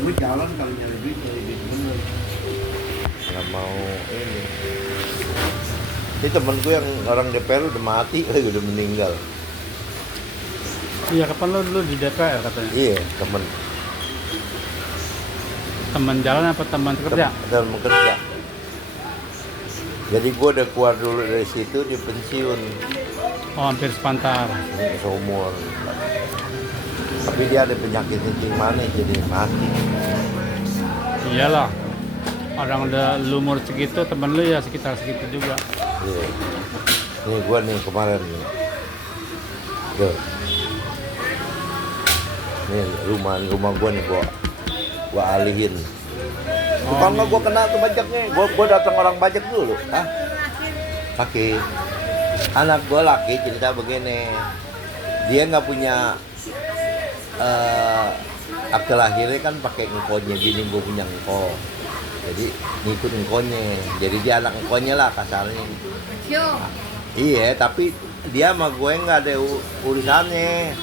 Gue jalan kalau nyari duit bener. Nggak mau ini. Ini temen gue yang orang DPR udah mati lagi, udah meninggal. Iya, kapan lo dulu di DPR katanya? Iya, Teman jalan apa teman kerja? temen kerja. Jadi gue udah keluar dulu dari situ, dia pensiun. Oh, hampir sepantar. Seumur. Tapi dia ada penyakit kencing manis jadi mati. Iyalah. Orang udah lu umur segitu, temen lu ya sekitar segitu juga. Iya. Ini gue nih kemarin nih. Tuh. Nih rumah gue nih gua alihin. Kalau nggak gue kena tuh pajaknya, gue datang orang pajak dulu. Hah? Laki. Anak gue laki cerita begini. Dia nggak punya akte lahirnya kan pakai ngkonya, gini gue punya ngko. Jadi ngikut ngkonya. Jadi dia anak ngkonya lah kasarnya. Iya, tapi dia sama gue nggak ada urusannya.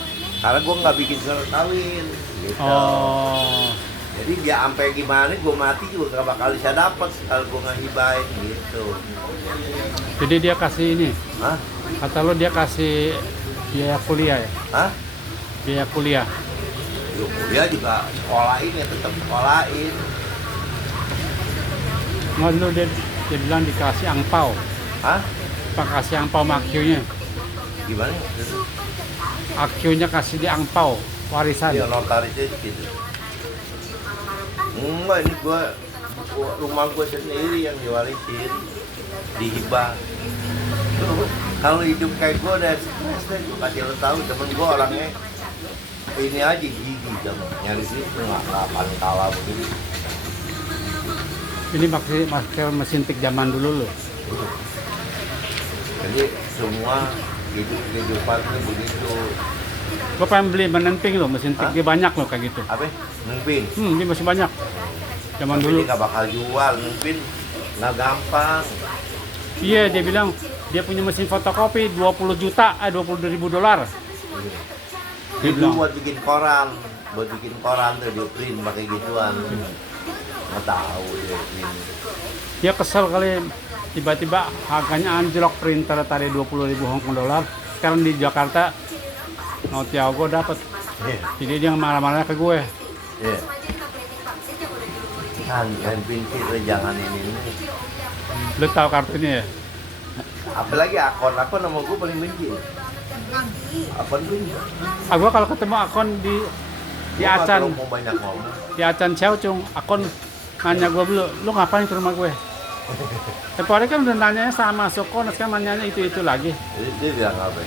Karena gue nggak bikin surat kawin. Gitu. Oh. Jadi dia sampai gimana gue mati juga gak bakal bisa dapet kalau gue nggak hibahin gitu. Jadi dia kasih ini. Hah? Kata lo dia kasih biaya kuliah ya? Hah? Biaya kuliah. Dia juga sekolahin ya, tetap sekolahin. Nggak dulu dia bilang dikasih angpau. Hah? Pak kasih angpau sama AQ-nya. Gimana? AQ-nya kasih dia angpau warisan. Dia notarisnya gitu. Enggak, ini rumah gue sendiri yang diwarisin, dihibah. Kalau hidup kayak gue udah stres deh, gue kasih lo tahu temen gue orangnya ini aja gigi dong, nyari situ nggak paling kalah begini. Ini masker mesin tik zaman dulu loh. Jadi semua kehidupan itu begitu. Gue pengen beli menenping loh, mesin tik Hah? dia banyak loh kayak gitu. Apa? Nempin. Dia masih banyak. Zaman Tapi dulu. dia nggak bakal jual, nempin nggak gampang. Iya, dia bilang dia punya mesin fotokopi 20 juta, $20.000. Dia Itu bilang, buat bikin koran tuh dia print pakai gituan. Nggak tahu dia print. dia kesel kali tiba-tiba harganya anjlok, printer tadi 20.000 Hong Kong dollar. Sekarang di Jakarta Notiago dapat. Iya. Jadi dia marah-marah ke gue. Iya. Kan pinti jangan ini. Lu tahu kartunya ya? Apalagi akun nama gue paling benci. Akun benci. Gua kalau ketemu akun di Acan, Kalau mau banyak ngomong. di Acan Xiaocung, akun nanya gue dulu, lu ngapain ke rumah gue? Tapi hari kan udah nanyanya sama Soko, sekarang nanyanya itu lagi. Jadi dia bilang apa?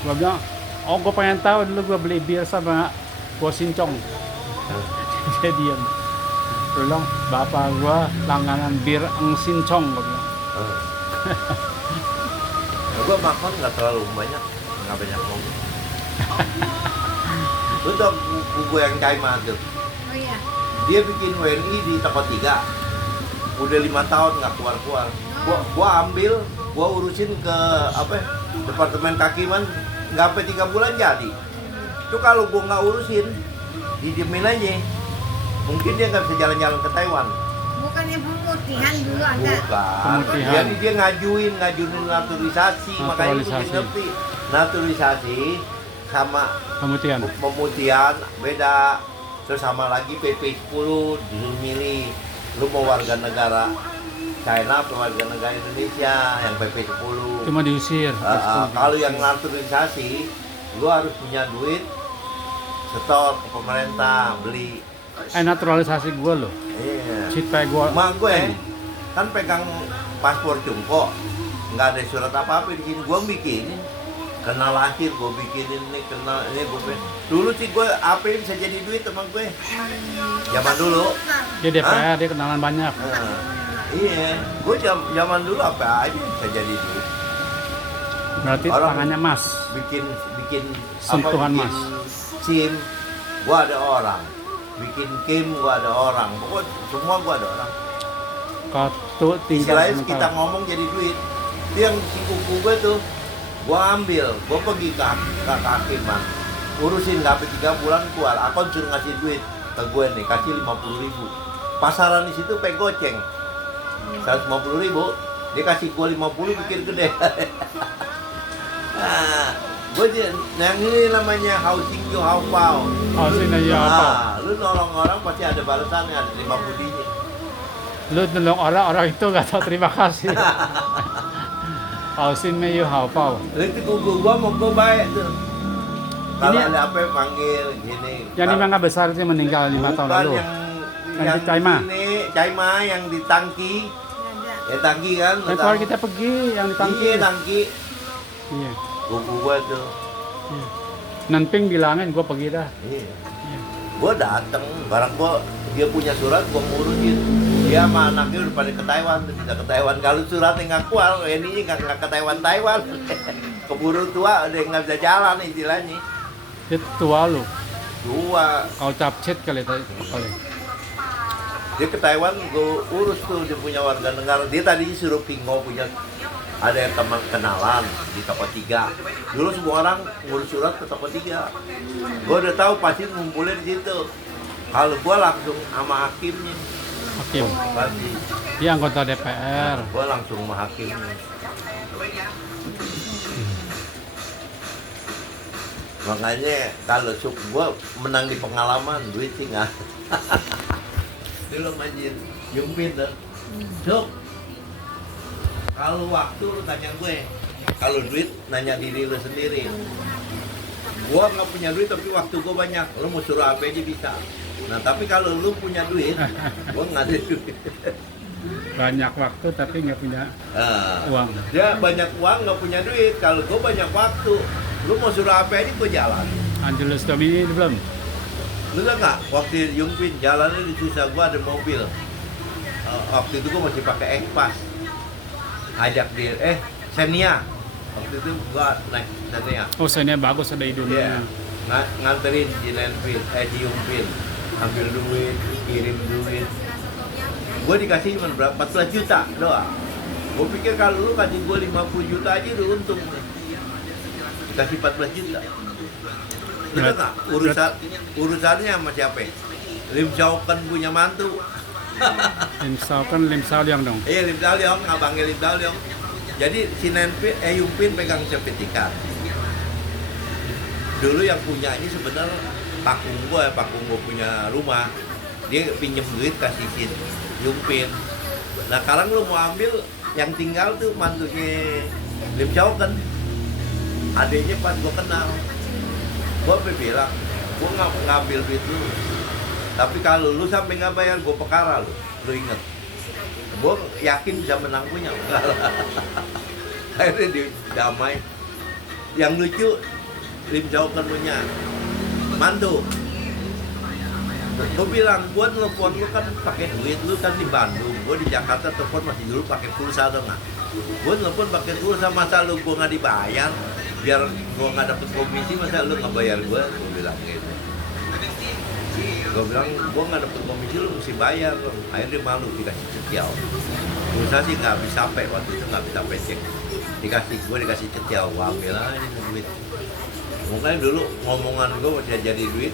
Gue bilang, oh gue pengen tahu dulu gue beli bir sama Bo Sincong. Dia diam. Dia bilang, bapak gue langganan bir Eng Sincong. Gue bilang. Gue makan nggak terlalu banyak, nggak banyak ngomong. Lu tau buku yang Caima tuh? Oh iya. Dia bikin WNI di Toko 3. Udah 5 tahun nggak keluar. Gua ambil, gua urusin ke Departemen Kehakiman, nggak sampai 3 bulan jadi. Itu kalau gua nggak urusin, didiemin aja. Mungkin dia nggak bisa jalan-jalan ke Taiwan. Bukannya pemutihan dulu ada. Bukan. Pemutihan. Jadi dia ngajuin naturalisasi, makanya lu mesti ngerti. Naturalisasi sama Pemutihan. pemutihan beda. Terus sama lagi PP 10 disuruh milih. Lu mau warga negara China atau warga negara Indonesia yang PP 10. Cuma diusir. Kalau yang naturalisasi, lu harus punya duit setor ke pemerintah, beli. Naturalisasi gue loh. Iya. Cita gue. Mak gue kan pegang paspor Cungko, nggak ada surat apa-apa di sini. Gue bikinin, kenal lahir gue bikinin nih, kenal ini gue. Dulu sih gue apa yang bisa jadi duit teman gue. Zaman dulu. Dia DPR, dia kenalan banyak. Iya, gue zaman dulu apa aja bisa jadi duit. Berarti Orang tangannya mas. Bikin Sentuhan bikin mas. SIM, gue ada orang. Bikin KIM, gue ada orang. Pokoknya semua gue ada orang. Kartu tinggal Istilahnya kita sementara. ngomong jadi duit. Itu yang si kuku gue tuh, gue ambil, gue pergi ke Kehakiman, urusin nggak sampai 3 bulan keluar, aku suruh ngasih duit. ke gue nih, kasih 50.000. Pasaran di situ pengen goceng 150.000, dia kasih gue 50 bikin gede. Nah, gue yang ini namanya housing you how pow. Housing na yung apa? Lu nolong orang pasti ada balasannya, ada 50-nya. Lu nolong orang itu gak tau terima kasih. Housing na yung hapau. Itu kuku gua mau gue baik tuh. Kalau Ini- ada apa panggil gini. Yang di Mangga Besar itu meninggal 5 tahun lalu. Yang di Caima. Ini Caima yang di Tangki. Ada. Ya Tangki kan. lu Yang tahu. keluar kita pergi yang di Tangki. Iya Tangki. Iya. Kuku gua tuh. Iya. Nanping bilangin gue pergi dah. Iya. Iya. Gua dateng, barang gua dia punya surat gua ngurusin. Dia sama anaknya udah pada ke Taiwan, bisa ke Taiwan. Kalau suratnya nggak keluar, ini nggak ke Taiwan. Keburu tua, udah nggak bisa jalan istilahnya. Dia tua lu. Tua. Kau capcet kali tadi. Kali. Dia ke Taiwan, gue urus tuh, dia punya warga negara. Dia tadi suruh Pingo punya, ada yang teman kenalan di toko 3. Dulu semua orang ngurus surat ke toko 3. Gue udah tahu pasti ngumpulnya di situ. Kalau gue langsung sama hakimnya, Hakim. pasti. Dia anggota DPR. Gue langsung sama hakimnya. Makanya kalau suk gue menang di pengalaman, duit sih nggak. Dulu manjir, Yumpin dah. Suk, kalau waktu lu tanya gue, kalau duit nanya diri lu sendiri. Gua nggak punya duit tapi waktu gua banyak, lu mau suruh apa aja bisa. Nah tapi kalau lu punya duit, gua nggak ada duit. Banyak waktu tapi nggak punya Nah, uang. dia banyak uang nggak punya duit. Kalau gua banyak waktu, lu mau suruh apa aja gua jalan. Angelus Domini belum? Lu tau nggak? Waktu Yumpin jalannya di sisa gua ada mobil. Waktu itu gua masih pakai Ekpas. Ajak dia, Xenia. Waktu itu gua naik Xenia. Oh, saya bagus ada Iya. hidungnya. Nganterin di Yumpin. Ambil duit, kirim duit. Gua dikasih cuma berapa? 14 juta doang. Gua pikir kalau lu kasih gua 50 juta aja udah untung. Dikasih 14 juta. Bener nggak? Urusannya sama siapa? Lim Xiaokan punya mantu. Lim Sao kan Lim Sao Liang dong. Iya, Lim Sao Leong, abangnya Lim Sao Leong. Jadi si Yumpin pegang sertifikat. Dulu yang punya ini sebenarnya pakung gua punya rumah. Dia pinjem duit kasih si Yumpin. Nah sekarang lu mau ambil yang tinggal tuh mantunya Lim Xiaokan. Adanya pas gua kenal. Gua bilang, gua nggak ngambil duit lu. Tapi kalau lu sampai nggak bayar, gua perkara lu inget. Gue yakin bisa menang punya. Akhirnya damai. Yang lucu, Lim Xiaokan punya mantu. Gue bilang, gue telepon lu kan pakai duit, lu kan di Bandung. Gue di Jakarta telepon masih dulu pakai pulsa atau nggak? Gue telepon pakai pulsa, masa lu gue nggak dibayar? Biar gue nggak dapet komisi, masa lu nggak bayar gue? Gue bilang gitu. Gue bilang, gue nggak dapet komisi, lu mesti bayar. Akhirnya dia malu, dikasih cecial. Pulsa sih nggak bisa sampai, waktu itu nggak bisa cek. Gue dikasih cecial, gue ambil aja duit. Mungkin dulu ngomongan gue masih jadi duit.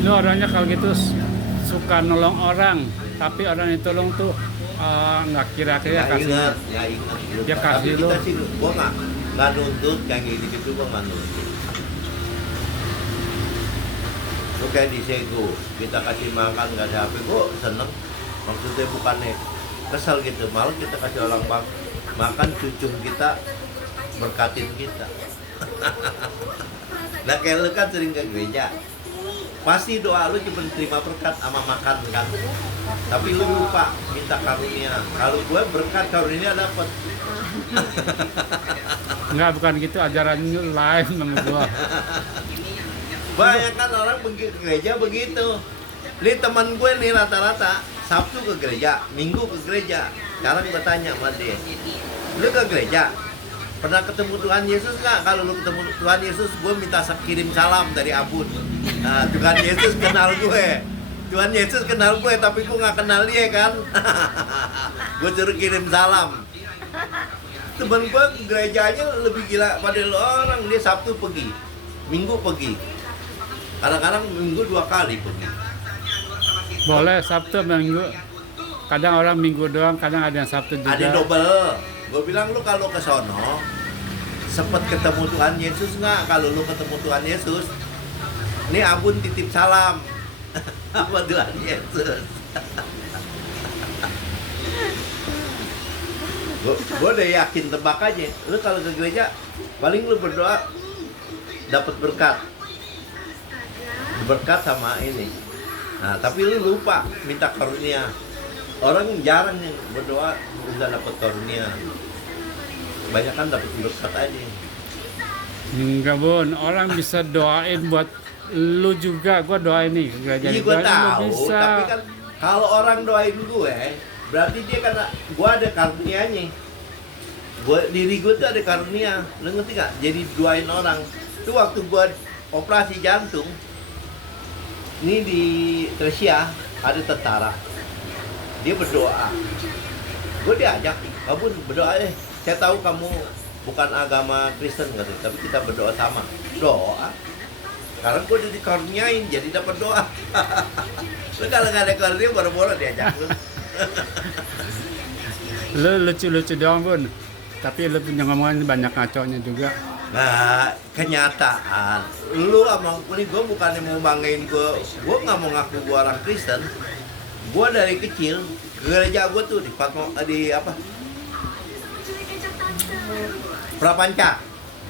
Lu orangnya kalau gitu suka nolong orang, tapi orang yang tolong tuh nggak kira-kira kasih. Ya ingat. Dia kasih Tapi lu. kita sih, gue nggak nuntut kayak gitu, gue nggak nuntut. Lu kayak di Sego, kita kasih makan nggak ada apa, gue seneng. Maksudnya bukannya kesel gitu, malah kita kasih orang makan cucung kita, berkatin kita. Nah kayak lu kan sering ke gereja, pasti doa lu cuma terima berkat sama makan kan. Tapi lu lupa minta karunia. Kalau gue berkat karunia dapat. Enggak, bukan gitu, ajarannya lain menurut gua. Banyak kan orang pergi ke gereja begitu. Ini teman gue nih rata-rata Sabtu ke gereja, Minggu ke gereja. Sekarang gue tanya sama dia, lu ke gereja? Pernah ketemu Tuhan Yesus nggak? Kalau lu ketemu Tuhan Yesus, gue minta kirim salam dari Abun. Nah, Tuhan Yesus kenal gue. Tuhan Yesus kenal gue, tapi gue nggak kenal dia kan. Gue suruh kirim salam. Temen gue gerejanya lebih gila pada lo orang. Dia Sabtu pergi Minggu pergi. Kadang-kadang minggu 2 kali pergi. Boleh Sabtu Minggu. Kadang orang Minggu doang, kadang ada yang Sabtu juga. Ada double. Gue bilang lu kalau ke sono sempet ketemu Tuhan Yesus nggak? Kalau lu ketemu Tuhan Yesus, ini Abun titip salam sama Tuhan Yesus. Gue udah yakin tebak aja. Lu kalau ke gereja, paling lu berdoa dapat berkat sama ini. Nah, tapi lu lupa minta karunia. Orang jarang yang berdoa udah dapat karunia. Banyak kan dapat berkat aja. Enggak Bun, orang bisa doain buat lu juga. Gua doain nih gereja. Iya gue Lu tahu, bisa. tapi kan kalau orang doain gue, berarti dia kan gue ada karunianya. Diri gue tuh ada karunia, lu ngerti gak? Jadi doain orang. Itu waktu gue operasi jantung, ini di Tresia ada tentara, dia berdoa. Gue diajak, kamu berdoa saya tahu kamu bukan agama Kristen katanya, tapi kita berdoa sama. Doa. Sekarang gue udah dikaruniain, jadi dapat doa. Lu kalau nggak ada karunia, baru-baru diajak lu. Lu lucu-lucu doang Bun. Tapi lu punya ngomongan banyak ngaconya juga. Nah, kenyataan. Lu sama ini gue bukannya mau banggain gue nggak mau ngaku gue orang Kristen. Gue dari kecil gereja gue tuh di apa? Prapanca,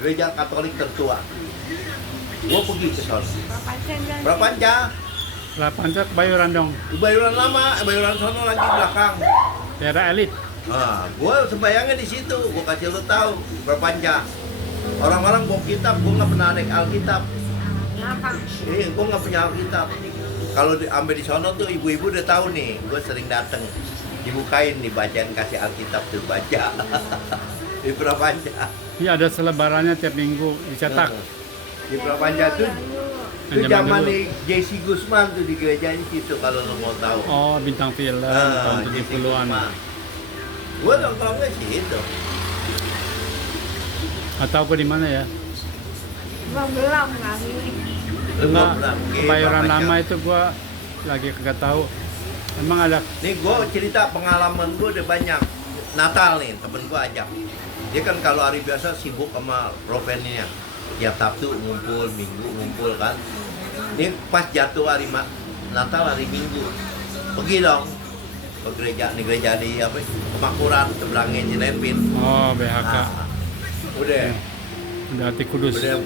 gereja Katolik tertua. Gue pergi ke sana. Prapanca, Prapanca Kebayoran dong. Bayoran lama, Bayoran sono lagi belakang. Daerah elit. Nah, gue sembayangnya di situ. Gue kasih lu tahu Prapanca. Orang-orang bawa kitab, gue nggak pernah naik Alkitab. Gue nggak punya Alkitab. Kalau ambil di sono tuh ibu-ibu udah tahu nih, gue sering dateng. Dibukain, dibacain, kasih Alkitab tuh baca. Di Prapanca. Iya ada selebarannya tiap minggu dicetak. Di Prapanca tuh itu zaman di JC Gusman tuh di gerejanya situ kalau lo mau tahu. Oh, bintang film tahun 70-an. Gue nongkrongnya situ. Atau apa di mana ya? Belum kali. Enggak, Kebayoran lama itu gua lagi kagak tahu. Emang ada. Nih gue cerita pengalaman gue udah banyak. Natal nih temen gue ajak. Dia kan kalau hari biasa sibuk sama provennya. Tiap Sabtu ngumpul, Minggu ngumpul kan. Ini pas jatuh hari Natal hari Minggu. Pergi dong ke gereja, nih gereja di apa? Kemakmuran seberangnya Cilepin. Oh, BHK. Nah, udah Hati Kudus. udah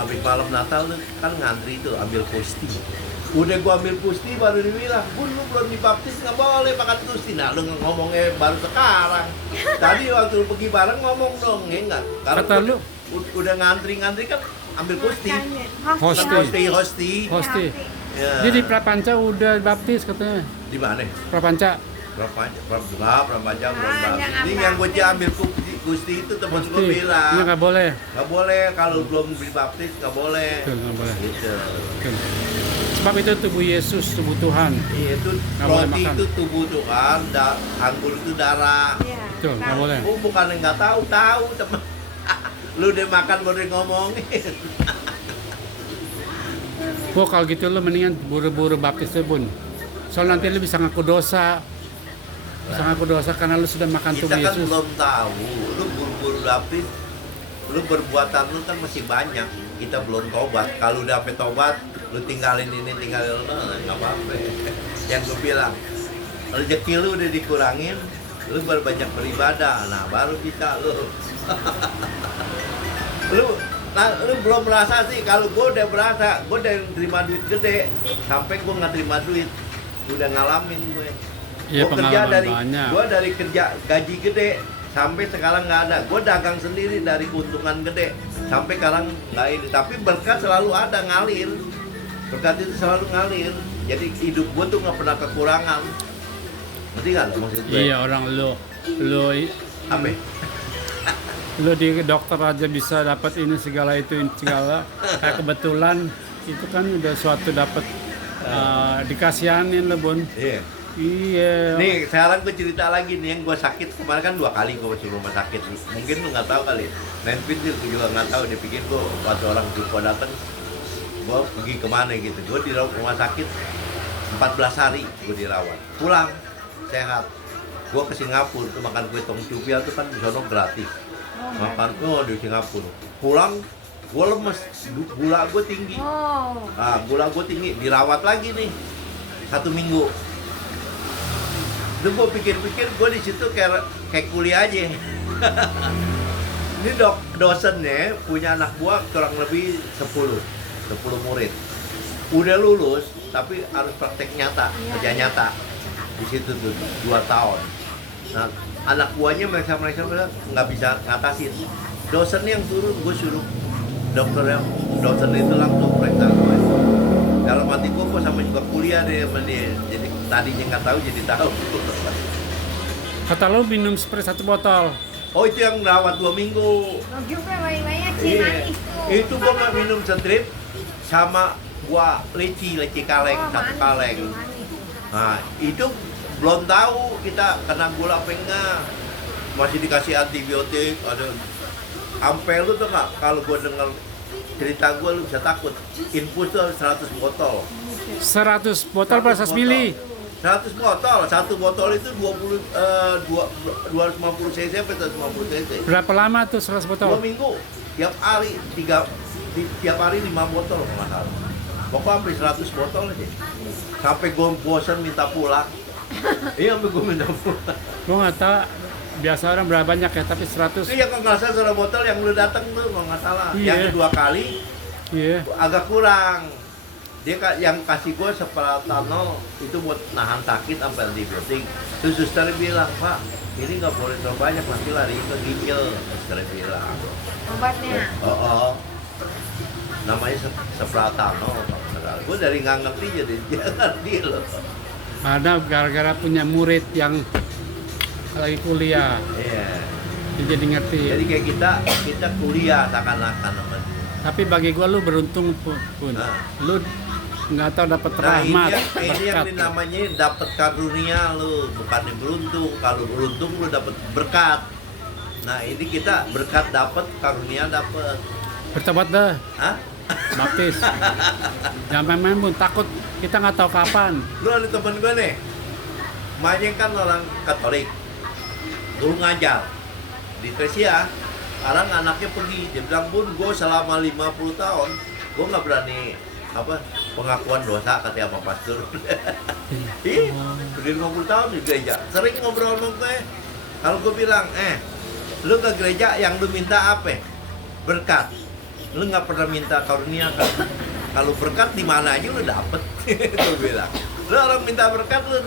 habis malam Natal tuh kan ngantri tuh ambil pusti. Udah gua ambil pusti baru dibilang, "Bun, lu belum dibaptis nggak boleh makan pusti." Nah, lu ngomongnya baru sekarang. Tadi waktu lu pergi bareng ngomong dong, ya enggak? Kata lu Udah ngantri kan ambil pusti. Hosti. Hosti. Ya. Dia di Prapanca udah baptis katanya. Di mana? Prapanca. Prapanca belum baptis. jangan Ini yang gue ambil pusti itu temen gue Hosti. Ini bilang. nggak boleh. Nggak boleh kalau belum dibaptis nggak boleh. Betul, nggak boleh. Gitu. Betul. Sebab itu tubuh Yesus, tubuh Tuhan. Iya, itu Nggak boleh roti makan. itu tubuh Tuhan, anggur itu darah. Betul, nggak boleh. Oh, bukan nggak tahu teman. Lu udah makan baru ngomongin. Oh, kalau gitu lu mendingan buru-buru baptis tuh, Bun. Soalnya nanti lu bisa ngaku dosa. Bisa ngaku dosa karena lu sudah makan Kita tubuh kan Yesus. belum tahu. Lu buru-buru baptis, lu perbuatan lu kan masih banyak. Kita belum tobat. Kalau udah sampai tobat, lu tinggalin ini, tinggalin itu, nggak apa-apa. Yang gue bilang, rezeki lu udah dikurangin, lu baru banyak beribadah. Nah, baru bisa lu. Lu belum merasa sih. Kalau gue udah berasa, gue udah terima duit gede, sampai gue nggak terima duit, udah ngalamin gue. Iya, Gue kerja pengalaman banyak. gue dari kerja gaji gede sampai sekarang nggak ada. Gue dagang sendiri dari keuntungan gede sampai sekarang nggak ini. Tapi berkat selalu ada ngalir. Berkat itu selalu ngalir. Jadi hidup gue tuh nggak pernah kekurangan. Ngerti nggak lo maksud gue? Iya, orang lu Apa? lu di dokter aja bisa dapat ini segala itu segala. Kayak kebetulan itu kan udah suatu dapat dikasihanin lu, Bun. Iya. Iya. Nih sekarang gue cerita lagi nih yang gue sakit kemarin kan 2 kali gue masuk rumah sakit. Mungkin lu nggak tahu kali. Nenpin gue juga nggak tahu. Dia pikir gue waktu orang jumpa datang gue pergi kemana gitu. Gue di rumah sakit 14 hari gue dirawat. Pulang sehat. Gue ke Singapura tuh makan kue tong cupia tuh kan di sono gratis. Makan di Singapura. Pulang gue lemes, gula gue tinggi. Oh. Nah, gula gue tinggi, dirawat lagi nih 1 minggu. Itu gue pikir-pikir gue di situ kayak kuliah aja. Ini dosennya punya anak buah kurang lebih 10 murid. Udah lulus tapi harus praktek nyata, kerja nyata. Di situ tuh 2 tahun. Nah, anak buahnya mereka nggak bisa ngatasin. Dosen yang turun, gue suruh dosen itu langsung periksa gue. Dalam hati gue sama juga kuliah deh sama dia. Jadi tadinya nggak tahu jadi tahu. Kata lu minum spray 1 botol. Oh itu yang rawat 2 minggu. Lo juga banyak Iya. manis tuh. Itu gue nggak minum strip sama gua leci kaleng, Oh, 1 manis, kaleng. manis. Nah itu belum tahu kita kena gula apa enggak. Masih dikasih antibiotik, ada sampai lu tuh nggak, kalau gue dengar cerita gue lu bisa takut. Infus tuh 100 botol. 100 botol per 100 mili. 100 botol, 1 botol itu 250 cc sampai 150 cc. Berapa lama tuh 100 2 botol? minggu, tiap hari tiap hari 5 botol kalau nggak salah. Pokoknya sampai 100 botol aja. Sampai gue bosan minta pulang. Iya, sampai gue minta pulang. Gua nggak tahu biasa orang berapa banyak ya, tapi 100. Itu yang kalau nggak salah 100 botol yang lu datang tuh kalau nggak salah. Iya. Yang kedua kali Iya. agak kurang. Dia yang kasih gue separatanol itu buat nahan sakit sampai antibiotik. Terus suster bilang, Pak, ini nggak boleh terlalu banyak, nanti lari ke ginjal. Suster bilang. Obatnya. Oh. Namanya separatanol. Gue dari nggak ngerti jadi jangan dia loh. Ada gara-gara punya murid yang lagi kuliah, Iya. dia jadi ngerti. Jadi kayak kita kuliah seakan-akan sama dia. Tapi bagi gua lu beruntung pun. Nah. Lu nggak tahu dapat Nah rahmat, ini yang berkat. namanya dapat karunia lu, bukannya beruntung. Kalau beruntung lu dapat berkat. Nah ini kita berkat dapat, karunia dapat. Bertobat dah, Hah? baptis. Jangan main-main pun, takut kita nggak tahu kapan. Lu ada temen gue nih, emaknya kan orang Katolik, dulu ngajar di Tresia. Sekarang anaknya pergi, dia bilang, Bun, gue selama 50 tahun, gue nggak berani pengakuan dosa katanya sama pastor. Ih, udah 50 tahun di gereja, sering ngobrol sama gue. Kalau gue bilang, lu ke gereja yang lu minta apa? Berkat. Lu nggak pernah minta karunia kan? Kalau berkat di mana aja lu dapet. Gue bilang, lu orang minta berkat lu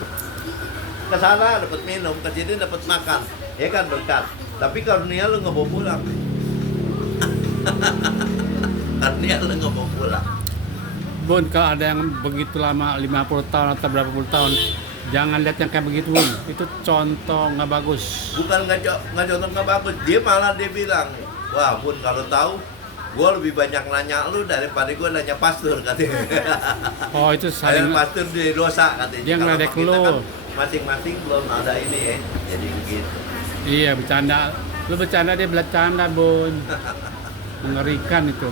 ke sana dapat minum, ke sini dapat makan, ya kan berkat. Tapi karunia lu nggak mau pulang. Karunia lu nggak mau pulang. Bun, kalau ada yang begitu lama 50 tahun atau berapa puluh tahun, jangan lihat yang kayak begitu, Bun. Itu contoh nggak bagus. Bukan nggak contoh nggak bagus, dia malah dia bilang, wah Bun kalau tahu gue lebih banyak nanya lu daripada gue nanya pastor katanya. Oh, itu Saling saling pastor dia dosa katanya. Dia Kalau ngeledek kita lu. kan masing-masing belum ada ini ya, jadi begitu. iya bercanda. Lu bercanda, dia bercanda, Bun. Mengerikan itu.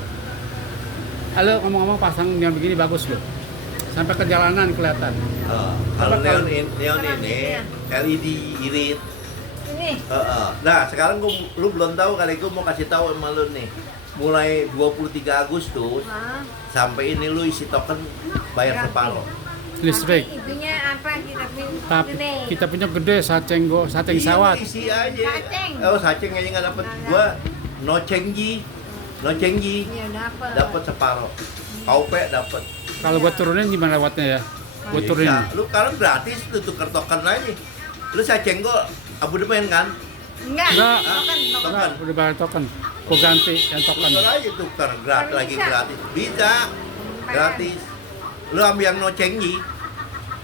Halo, ngomong-ngomong pasang yang begini bagus loh. Sampai ke jalanan kelihatan. Kalau Apa kalau- neon ini LED irit. Ini. Nah sekarang lu belum tahu kali, gue mau kasih tahu sama lu nih. Mulai 23 Agustus Hah? sampai ini lu isi token bayar separuh. Listrik. Tapi itunya apa kita pilih Tapi gede. kita punya gede, sateng Iya, sawat. lu isi aja. Saceng. Oh saceng aja nggak dapet. Gua no cengji Iya dapat. separuh. KUP dapet. Kalau gua turunin gimana lewatnya ya? Gua turunin. Bisa. Lu sekarang gratis lu tuker token aja. Lu saceng gua abodemen kan? Enggak. Enggak. Token. Enggak, udah bayar token. Gua ganti yang token. Tuker aja tuker gratis Kalau lagi bisa. gratis. Bisa. Gratis. Lu ambil yang no cengji.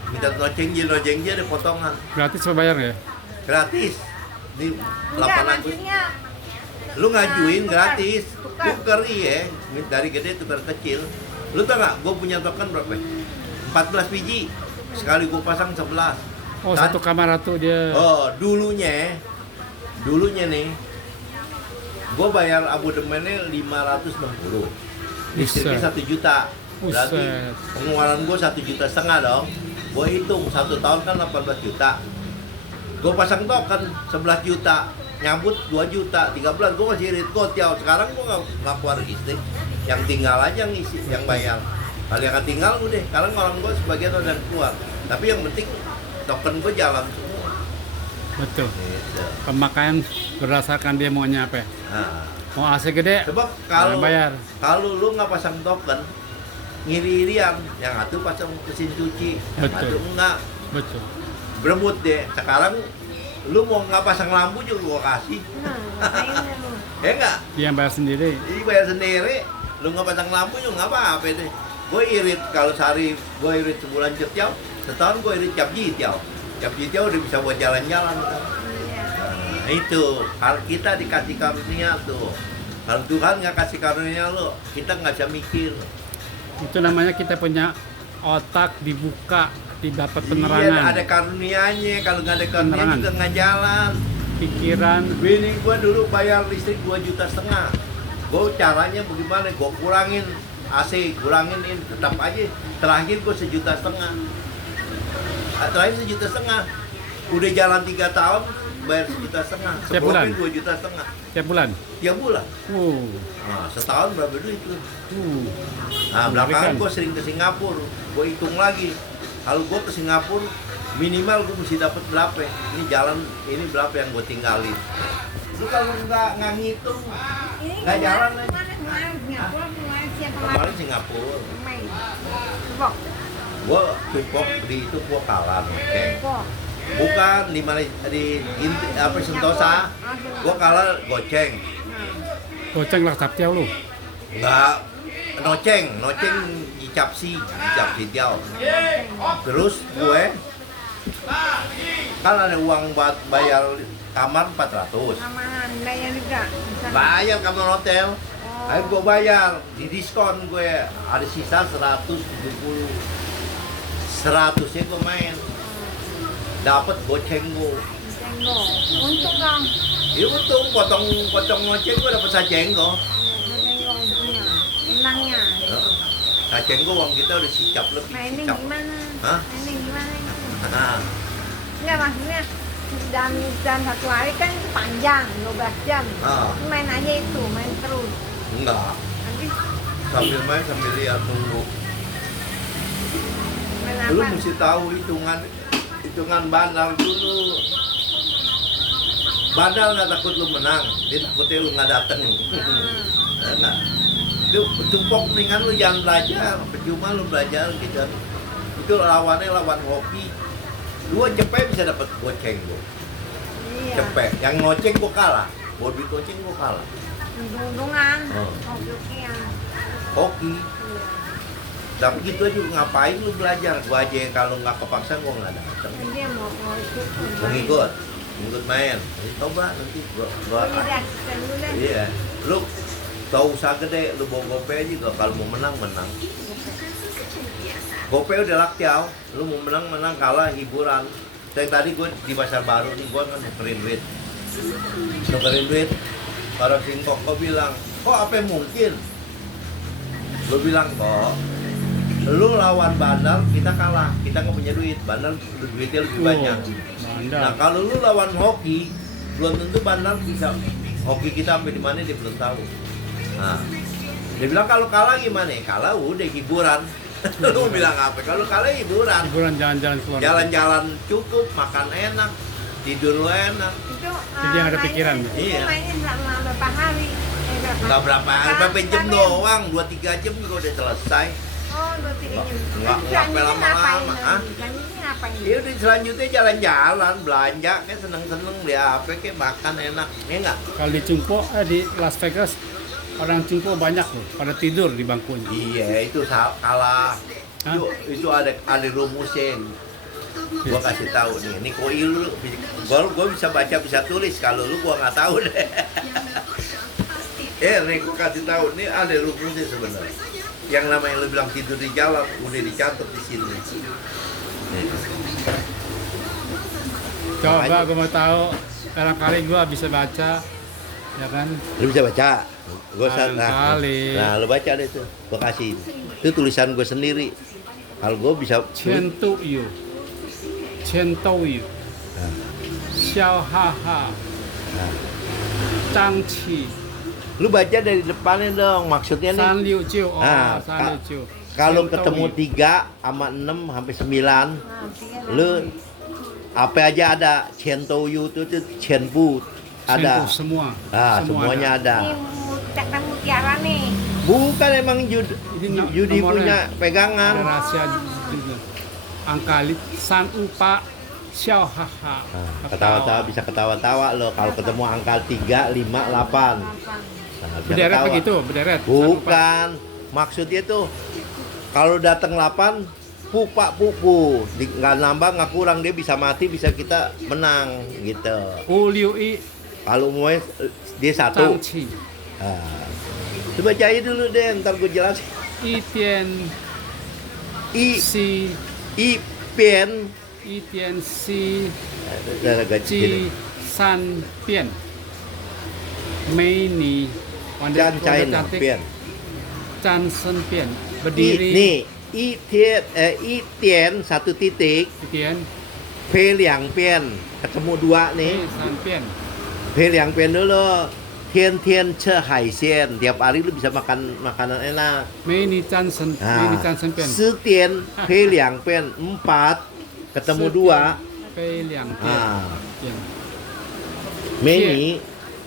Minta no cengji ada potongan. Gratis apa bayar ya? Gratis. Ini Enggak 8 Agustus. maksudnya. Lu ngajuin Tukar. gratis. Tukar. Tuker iya. Dari gede tuker kecil. Lu tau gak? Gue punya token berapa? 14 biji. Sekali gue pasang 11. Oh, Kan? satu kamar tuh dia. Oh, dulunya nih, gue bayar abonemennya 560. Listriknya Buset. 1 juta. Berarti Buset. pengeluaran gue 1,5 juta dong. Gue hitung 1 tahun kan 18 juta. Gue pasang token 11 juta, nyambut 2 juta, 3 bulan gue masih irit gotiau. Sekarang gue nggak keluar listrik, yang tinggal aja ngisi, yang bayar. Kalau yang tinggal udah, sekarang orang gue sebagian udah keluar. Tapi yang penting token gue jalan semua. Betul. Gitu. Pemakaian berdasarkan dia maunya apa. Nah, Mau AC gede, sebab kalau bayar. kalau lu nggak pasang token, ngiri-irian, yang satu pasang mesin cuci, yang Betul. satu enggak, Betul. berebut deh. Sekarang lu mau nggak pasang lampu juga gua kasih, Nah, kayaknya lu. ya enggak? Dia yang bayar sendiri. Jadi bayar sendiri, lu nggak pasang lampu juga nggak apa-apa deh. Gue irit kalau sehari, gue irit sebulan jetiau, setahun gue irit cap jitiau. Cap jitiau udah bisa buat jalan-jalan. Iya. Nah, itu kalau kita dikasih karunia tuh, kalau Tuhan nggak kasih karunia lo, kita nggak bisa mikir. Itu namanya kita punya otak dibuka, didapat Iya, penerangan, ada karunianya. Kalau nggak ada karunia Penerangan. juga nggak jalan. pikiran. Bini gue dulu bayar listrik 2,5 juta. Gue caranya bagaimana? Gue kurangin AC, kurangin ini, tetap aja. Terakhir gue 1,5 juta. Terakhir 1,5 juta. Udah jalan 3 tahun, bayar 1,5 juta. Tiap bulan? 2,5 juta. Tiap bulan. Tiap bulan. Wow. Nah, setahun berapa duit tuh? Uh. Nah, belakangan Mengerikan. gue sering ke Singapura. Gue hitung lagi. Kalau gue ke Singapura, minimal gue mesti dapat berapa? Ini jalan, ini berapa yang gue tinggalin? Lu kalau nggak ngitung, Ini nggak jalan lagi. kemarin Singapura, kemarin siapa Kemarin lagi? Singapura, Main. Bok. gue cukup di itu gue kalah, oke? Bok. Bukan di apa Sentosa, gue kalah goceng, Goceng lah tap tiao lu. nggak noceng di capsi tiao. Terus gue kan ada uang buat bayar kamar 400. Aman, bayar juga. Bisa. Bayar kamar hotel. Oh. Ayo gue bayar, di diskon gue ada sisa 170. 100-nya gue main. Dapat goceng gue. Tengok. Untung dong. Ya untung potong goceng gue dapat sajenggo. Tengok untungnya. Menangnya. Sajenggo uang kita udah sicap lebih. Mainnya Sicap. gimana? Hah? Mainnya gimana itu? Nah, Enggak, maksudnya dalam satu hari kan itu panjang, 12 jam. Ah. Main aja itu, main terus. enggak. Nanti Sambil main sambil lihat nunggu. main Lu apa? mesti tahu hitungan bandar dulu. Bandar nggak takut lu menang, dia takutnya lu nggak dateng. Nah, itu tumpok mendingan lu jangan belajar, percuma lu belajar gitu. Itu lawannya lawan hoki. Lu cepet bisa dapat goceng lu. Iya. Cepet, yang ngoceng gua kalah. Gua duit goceng gua kalah. Untung-untungan. Oh. Oke-okean. Hoki. Iya. Tapi gitu aja ngapain lu belajar? Gua aja kalau nggak kepaksa gua nggak dateng. Dia mau ikut. Mau ngikut main. Jadi coba nanti gua Oh, iya, kita dulu deh. iya. Lu tau usaha gede, lu bawa GoPay juga kalau mau menang. GoPay udah laktiau, lu mau menang kalah hiburan. Kayak tadi gue di pasar baru nih, gue kan nukerin duit. Para singkok gue bilang, kok apa yang mungkin? Gue bilang kok, lu lawan bandar kita kalah, kita nggak punya duit, bandar duitnya lebih banyak. Bandar. Nah kalau lu lawan hoki, belum tentu bandar bisa hoki kita sampai di mana dia belum tahu. Nah, dia bilang kalau kalah gimana? Kalah udah hiburan. Lu bilang apa? Kalau kalah hiburan. Hiburan jalan-jalan keluar. Jalan-jalan cukup, makan enak, tidur lu enak. Itu Jadi yang ada pikiran. Itu Iya. mainnya selama berapa hari? Nggak berapa jam doang, 2-3 jam juga udah selesai. Oh, 2-3 jam. Nggak Selanjutnya lama-lama. ngapain? Hah? Selanjutnya ngapain? Ya udah selanjutnya jalan-jalan, belanja, kayak seneng-seneng beli apa, kayak makan enak, ya enggak? Kalau di Cungpo, di Las Vegas, orang Cungpo banyak loh, pada tidur di bangkunya. Iya, itu kalah. Hah? Itu ada rumusnya. Gua kasih tahu nih, ini koi lu, gua bisa baca bisa tulis, kalau lu gua nggak tahu deh. Nih gua kasih tahu, nih ada rumusnya sebenarnya. Yang namanya lu bilang tidur di jalan, udah dicatat di sini. Nih. Coba Makanya- gue mau tahu, barangkali gue bisa baca, ya kan? Lu bisa baca? Gue Barangkali. nah, lu baca deh tuh. Gue kasih. Itu tulisan gue sendiri. Kalau gue bisa 千都有，千都有， Nah, 笑哈哈， nah. 张气， Lu baca dari depannya dong. Maksudnya nih 三六九，哦 Nah,，三六九。 kalau 千都有 ketemu 3 sama 6 sampai 9, Nah, tiga lu lagi. apa aja ada. Cientoyu itu Cienpu ada. Semua, semua. Ah, Semua semuanya ada. Ini cakram mutiara nih. Bukan emang Judi, Ini Judi nomornya. punya Ada pegangan. rahasia juga. Angka san upa, xiao haha. Nah, ketawa-tawa bisa ketawa-tawa loh kalau ketemu angka 3, 5, 8. Nah, bisa Berderet ketawa. begitu, berderet. San upa. Bukan. Maksudnya tuh kalau datang 8 pupa pupu nggak nambah nggak kurang, dia bisa mati bisa kita menang gitu. U liu i, Kalau umumnya dia 1. zhang qi, Nah, coba bacain dulu deh, ntar gue jelasin. yi tian I si, I pian yi tian si, agak ji san pian. Mei ni, Chan China cantik. pian. Chan sen pian, I, berdiri. nih I tian 1 titik, Tian, P liang pian ketemu 2 nih. san pian. P liang pian dulu. Tian tian ce hai xian, tiap hari lu bisa makan makanan enak. Mei ni chan sen, Mei Nah, ni chan sen pian. Setian P liang pian 4 ketemu 2. Pei liang pian. Ah, Pian.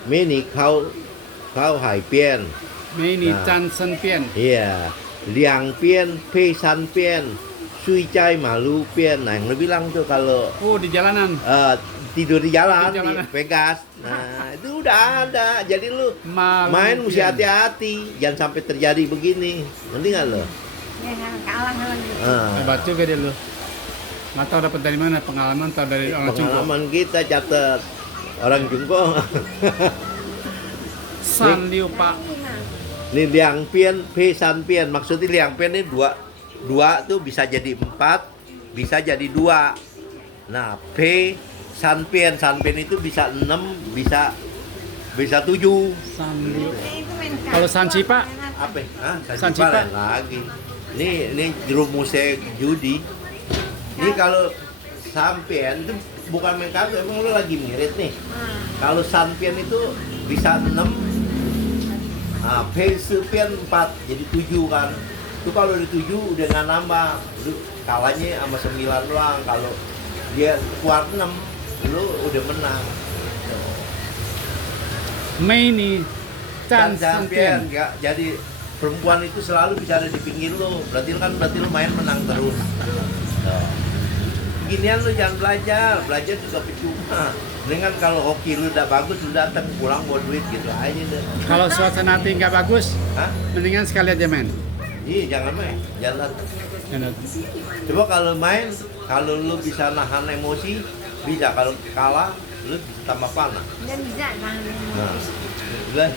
Mei ni kau hai pian. Mei ni Nah. chan sen pian. Iya, liang pian, P san pian, sui cai malu pian. Nah, yang lu bilang tuh kalau Oh, di jalanan. tidur di jalan, Di jalanan. di Vegas. Nah, itu udah ada. Jadi lu Malu main mesti pian. hati-hati, jangan sampai terjadi begini. Ngerti nggak lo? Ya, kalah lagi. Hebat juga dia lu. Nggak tahu dapat dari mana pengalaman, tahu dari orang Cungko. Pengalaman kita catat orang Jungko. San Liu Pak. Ini liang pian, P san pian. Maksudnya liang pian ini dua tuh bisa jadi 4, bisa jadi 2. Nah, P san pian itu bisa 6, bisa 7. San Liu. Itu main Kalau Sanchi, Pak? Apa? Hah? San Sanjipa Cipa. lain lagi. Ini jerumusnya judi. Ini kalau sampian itu bukan main kartu, emang lu lagi ngirit nih. Nah, Kalau sampian itu bisa 6. Nah, P-pian 4 jadi 7 kan. Itu kalau di 7 udah nggak nambah. Lu kalahnya sama 9 doang. Kalau dia keluar 6, lu udah menang. Mei ni Chan Dan San sampian Pian. nggak jadi perempuan itu selalu bisa ada di pinggir lu. Berarti lu main menang terus. Tuh. Ginian lu jangan belajar juga percuma. Mendingan kalau hoki lu udah bagus, lu datang pulang bawa duit gitu aja deh. Kalau suasana hati nggak bagus, Hah? mendingan sekali aja main. Iya jangan main, jangan. Enak. Coba kalau main, kalau lu bisa nahan emosi, bisa. Kalau kalah, lu bisa tambah panas. dan bisa tahan Nah, udah.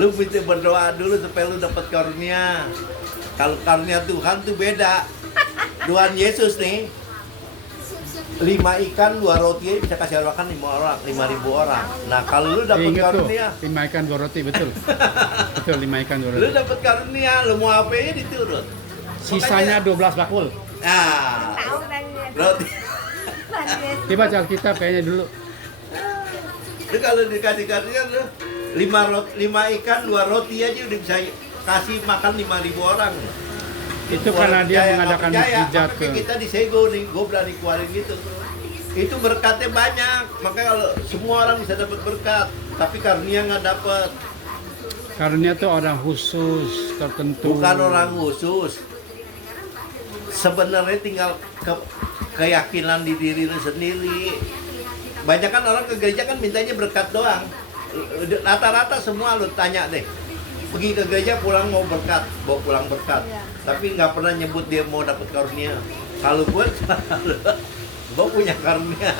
Lu minta berdoa dulu supaya lu dapat karunia. Kalau karunia Tuhan tuh beda. Tuhan Yesus nih, 5 ikan 2 roti bisa kasih makan 5.000 orang. Nah kalau lu dapat Ingat tuh, karunia, 5 ikan 2 roti, betul. Betul, 5 ikan 2 lu roti. dapat karunia, lu mau apa aja diturut. Sisanya 12 bakul. Nah, tahu dari roti. Coba baca Alkitab kayaknya dulu. Lu kalau dikasih karunia lu 5 ikan 2 roti aja udah bisa kasih makan 5.000 orang. Itu karena dia Percaya, mengadakan nggak percaya, mukjizat makanya tuh. kita disego nih, gue berani keluarin gitu. Itu berkatnya banyak, makanya kalau semua orang bisa dapat berkat, tapi karunia nggak dapat. Karunia tuh orang khusus tertentu. Bukan orang khusus. Sebenarnya tinggal keyakinan di diri lu sendiri. Banyak kan orang ke gereja kan mintanya berkat doang. Rata-rata semua lu tanya deh. Pergi ke gereja pulang mau berkat, bawa pulang berkat. Iya. Tapi nggak pernah nyebut dia mau dapat karunia. Kalau gue punya karunia.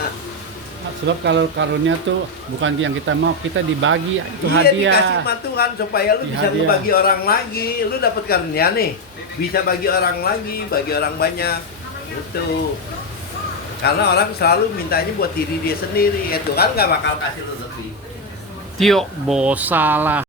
Sebab kalau karunia tuh bukan yang kita mau, kita dibagi, itu Iya dikasih hadiah. sama Tuhan supaya lu bisa Hadiah. ngebagi orang lagi. Lu dapat karunia nih, bisa bagi orang lagi, bagi orang banyak. Itu. Karena orang selalu mintanya buat diri dia sendiri, itu kan nggak bakal kasih lu lebih. Tio, bosa lah.